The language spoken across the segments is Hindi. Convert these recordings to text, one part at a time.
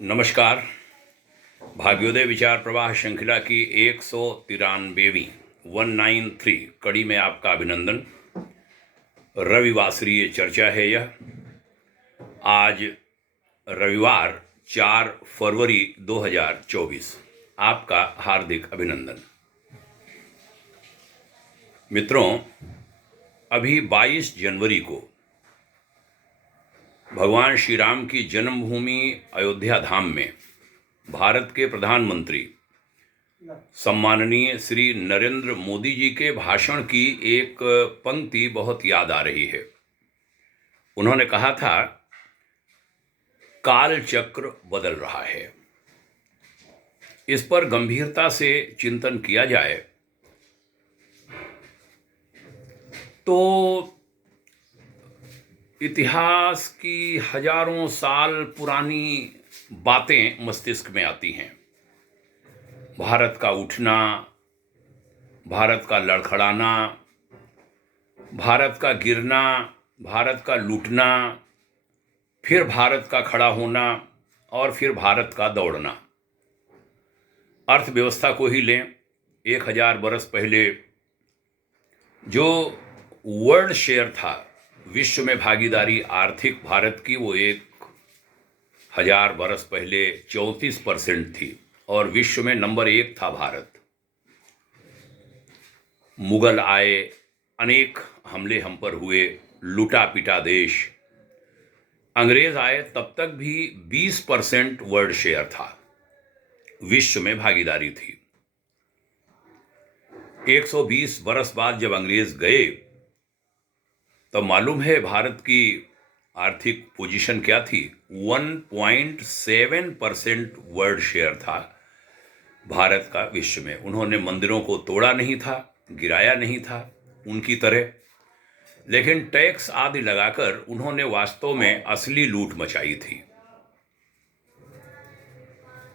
नमस्कार। भाग्योदय विचार प्रवाह श्रृंखला की 193वीं 193 कड़ी में आपका अभिनंदन। रविवासरीय चर्चा है यह। आज रविवार 4 फरवरी 2024। आपका हार्दिक अभिनंदन। मित्रों, अभी 22 जनवरी को भगवान श्री राम की जन्मभूमि अयोध्या धाम में भारत के प्रधानमंत्री सम्माननीय श्री नरेंद्र मोदी जी के भाषण की एक पंक्ति बहुत याद आ रही है। उन्होंने कहा था, काल चक्र बदल रहा है। इस पर गंभीरता से चिंतन किया जाए तो इतिहास की हजारों साल पुरानी बातें मस्तिष्क में आती हैं। भारत का उठना, भारत का लड़खड़ाना, भारत का गिरना, भारत का लूटना, फिर भारत का खड़ा होना और फिर भारत का दौड़ना। अर्थव्यवस्था को ही लें, 1000 बरस पहले जो वर्ल्ड शेयर था, विश्व में भागीदारी आर्थिक भारत की, वो 1000 बरस पहले 34% थी और विश्व में नंबर 1 था भारत। मुगल आए, अनेक हमले हम पर हुए, लूटा पिटा देश। अंग्रेज आए, तब तक भी 20% वर्ल्ड शेयर था, विश्व में भागीदारी थी। 120 बरस बाद जब अंग्रेज गए तब मालूम है भारत की आर्थिक पोजीशन क्या थी। 1.7% वर्ल्ड शेयर था भारत का विश्व में। उन्होंने मंदिरों को तोड़ा नहीं था, गिराया नहीं था उनकी तरह, लेकिन टैक्स आदि लगाकर उन्होंने वास्तव में असली लूट मचाई थी।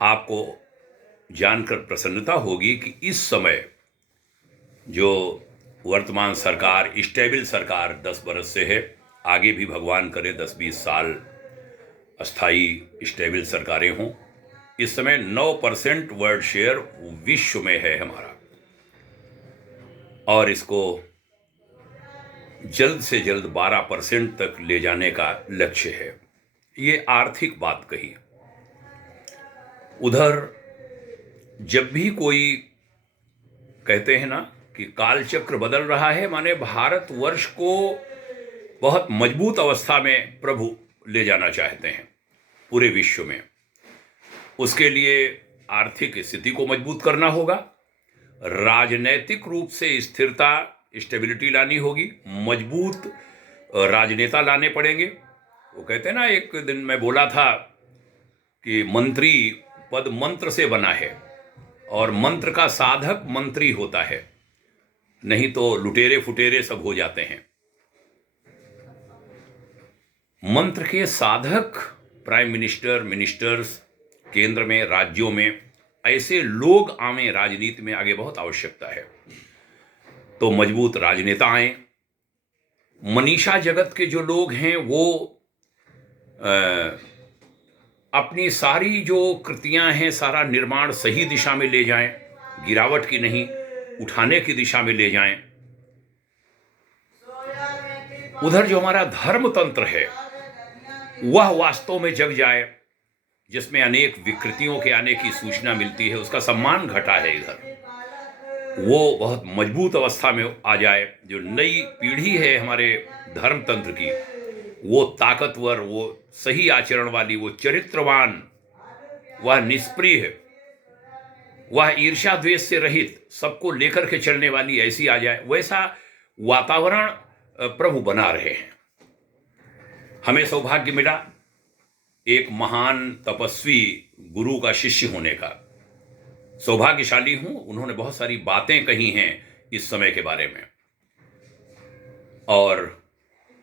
आपको जानकर प्रसन्नता होगी कि इस समय जो वर्तमान सरकार, स्टेबल सरकार 10 बरस से है, आगे भी भगवान करे 10-20 साल अस्थाई स्टेबल सरकारें हों। इस समय 9% वर्ल्ड शेयर विश्व में है हमारा, और इसको जल्द से जल्द 12% तक ले जाने का लक्ष्य है। ये आर्थिक बात कही। उधर जब भी कोई कहते हैं ना कि काल चक्र बदल रहा है, माने भारतवर्ष को बहुत मजबूत अवस्था में प्रभु ले जाना चाहते हैं पूरे विश्व में। उसके लिए आर्थिक स्थिति को मजबूत करना होगा, राजनैतिक रूप से स्थिरता, स्टेबिलिटी लानी होगी, मजबूत राजनेता लाने पड़ेंगे। वो कहते हैं ना, एक दिन मैं बोला था कि मंत्री पद मंत्र से बना है और मंत्र का साधक मंत्री होता है, नहीं तो लुटेरे फुटेरे सब हो जाते हैं। मंत्र के साधक प्राइम मिनिस्टर, मिनिस्टर्स, केंद्र में, राज्यों में ऐसे लोग आवे राजनीति में, आगे बहुत आवश्यकता है। तो मजबूत राजनेता आए। मनीषा जगत के जो लोग हैं वो अपनी सारी जो कृतियां हैं, सारा निर्माण सही दिशा में ले जाएं, गिरावट की नहीं, उठाने की दिशा में ले जाएं। उधर जो हमारा धर्म तंत्र है वह वास्तव में जग जाए, जिसमें अनेक विकृतियों के आने की सूचना मिलती है, उसका सम्मान घटा है इधर, वो बहुत मजबूत अवस्था में आ जाए। जो नई पीढ़ी है हमारे धर्म तंत्र की, वो ताकतवर, वो सही आचरण वाली, वो चरित्रवान, वह निष्प्रिय, वह ईर्ष्या द्वेष से रहित, सबको लेकर के चलने वाली ऐसी आ जाए। वैसा वातावरण प्रभु बना रहे हैं। हमें सौभाग्य मिला एक महान तपस्वी गुरु का शिष्य होने का। सौभाग्यशाली हूं, उन्होंने बहुत सारी बातें कही हैं इस समय के बारे में, और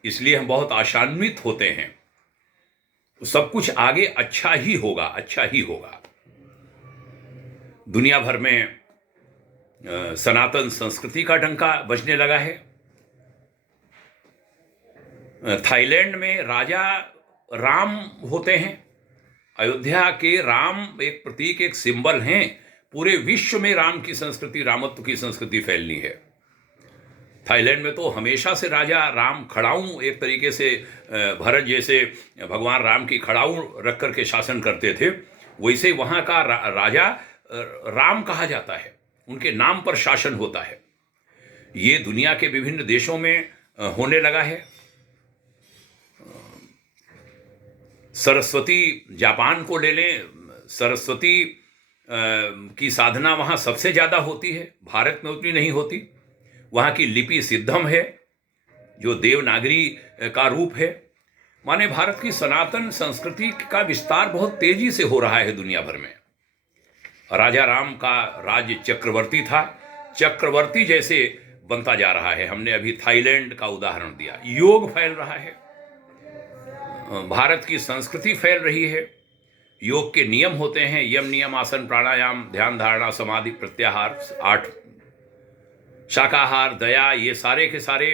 इसलिए हम बहुत आशान्वित होते हैं। सब कुछ आगे अच्छा ही होगा, अच्छा ही होगा। दुनिया भर में सनातन संस्कृति का डंका बजने लगा है। थाईलैंड में राजा राम होते हैं, अयोध्या के राम एक प्रतीक, एक सिंबल हैं। पूरे विश्व में राम की संस्कृति, रामत्व की संस्कृति फैलनी है। थाईलैंड में तो हमेशा से राजा राम खड़ाऊ, एक तरीके से भरत जैसे भगवान राम की खड़ाऊ रख करके शासन करते थे, वैसे वहाँ का राजा राम कहा जाता है, उनके नाम पर शासन होता है। ये दुनिया के विभिन्न देशों में होने लगा है। सरस्वती जापान को ले लें, सरस्वती की साधना वहाँ सबसे ज़्यादा होती है, भारत में उतनी नहीं होती। वहाँ की लिपि सिद्धम है, जो देवनागरी का रूप है। माने भारत की सनातन संस्कृति का विस्तार बहुत तेजी से हो रहा है दुनिया भर में। राजा राम का राज्य चक्रवर्ती था, चक्रवर्ती जैसे बनता जा रहा है। हमने अभी थाईलैंड का उदाहरण दिया। योग फैल रहा है, भारत की संस्कृति फैल रही है। योग के नियम होते हैं, यम नियम आसन प्राणायाम ध्यान धारणा समाधि प्रत्याहार, 8 शाकाहार दया, ये सारे के सारे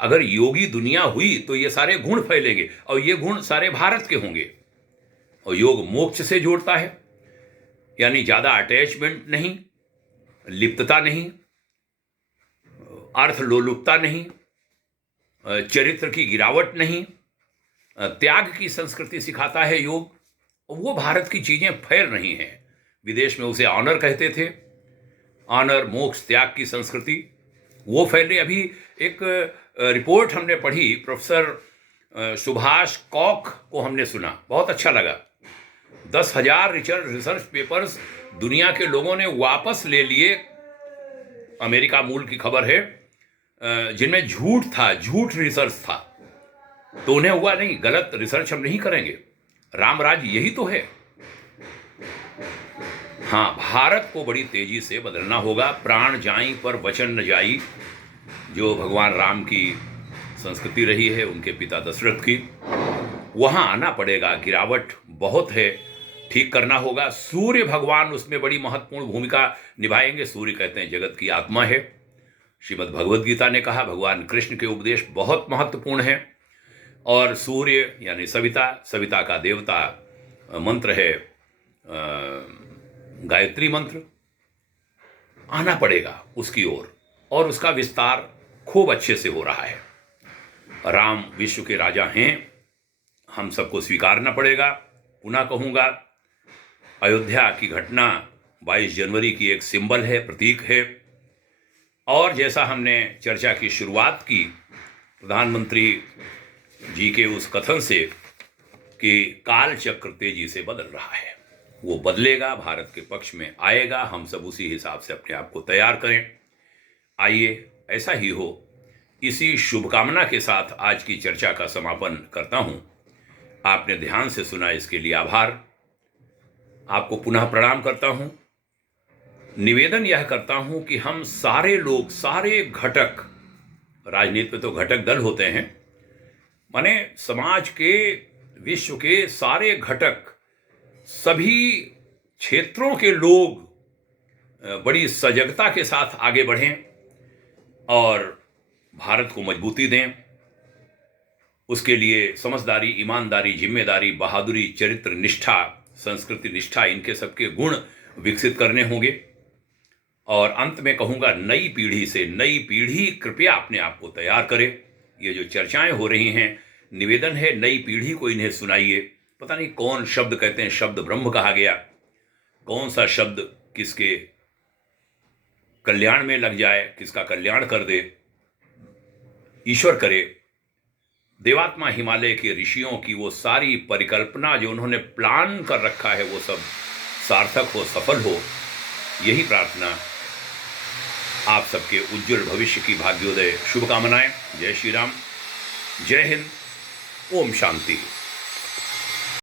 अगर योगी दुनिया हुई तो ये सारे गुण फैलेंगे और ये गुण सारे भारत के होंगे। और योग मोक्ष से जोड़ता है, यानी ज़्यादा अटैचमेंट नहीं, लिप्तता नहीं, अर्थ लोलुपता नहीं, चरित्र की गिरावट नहीं, त्याग की संस्कृति सिखाता है योग। वो भारत की चीज़ें फैल रही हैं। विदेश में उसे ऑनर कहते थे, ऑनर मोक्ष त्याग की संस्कृति वो फैल रही। अभी एक रिपोर्ट हमने पढ़ी, प्रोफेसर सुभाष कौक को हमने सुना, बहुत अच्छा लगा। 10,000 रिसर्च पेपर्स दुनिया के लोगों ने वापस ले लिए, अमेरिका मूल की खबर है, जिनमें झूठ था, झूठ रिसर्च था। तो उन्हें हुआ नहीं, गलत रिसर्च हम नहीं करेंगे, राम राज्य यही तो है। हाँ, भारत को बड़ी तेजी से बदलना होगा। प्राण जाई पर वचन न जाई, जो भगवान राम की संस्कृति रही है, उनके पिता दशरथ की, वहाँ आना पड़ेगा। गिरावट बहुत है, ठीक करना होगा। सूर्य भगवान उसमें बड़ी महत्वपूर्ण भूमिका निभाएंगे। सूर्य कहते हैं जगत की आत्मा है। श्रीमद् भगवद गीता ने कहा भागवान कृष्ण के उपदेश बहुत महत्वपूर्ण है। और सूर्य यानी सविता, सविता का देवता मंत्र है गायत्री मंत्र। आना पड़ेगा उसकी ओर, और उसका विस्तार खूब अच्छे से हो रहा है। राम विश्व के राजा हैं, हम सबको स्वीकारना पड़ेगा। पुनः कहूँगा, अयोध्या की घटना 22 जनवरी की एक सिंबल है, प्रतीक है। और जैसा हमने चर्चा की शुरुआत की प्रधानमंत्री जी के उस कथन से कि काल चक्र तेजी से बदल रहा है, वो बदलेगा, भारत के पक्ष में आएगा। हम सब उसी हिसाब से अपने आप को तैयार करें। आइए ऐसा ही हो। इसी शुभकामना के साथ आज की चर्चा का समापन करता हूं। आपने ध्यान से सुना, इसके लिए आभार। आपको पुनः प्रणाम करता हूं। निवेदन यह करता हूं कि हम सारे लोग, सारे घटक, राजनीति में तो घटक दल होते हैं, माने समाज के, विश्व के सारे घटक, सभी क्षेत्रों के लोग बड़ी सजगता के साथ आगे बढ़ें और भारत को मजबूती दें। उसके लिए समझदारी, ईमानदारी, जिम्मेदारी, बहादुरी, चरित्र निष्ठा, संस्कृति निष्ठा, इनके सबके गुण विकसित करने होंगे। और अंत में कहूँगा, नई पीढ़ी से, नई पीढ़ी कृपया अपने आप को तैयार करे। ये जो चर्चाएं हो रही हैं, निवेदन है नई पीढ़ी को इन्हें सुनाइए। पता नहीं कौन शब्द कहते हैं, शब्द ब्रह्म कहा गया, कौन सा शब्द किसके कल्याण में लग जाए, किसका कल्याण कर दे, ईश्वर करे। देवात्मा हिमालय के ऋषियों की वो सारी परिकल्पना जो उन्होंने प्लान कर रखा है, वो सब सार्थक हो, सफल हो, यही प्रार्थना। आप सबके उज्जवल भविष्य की भाग्योदय शुभकामनाएं। जय श्री राम, जय हिंद, ओम शांति।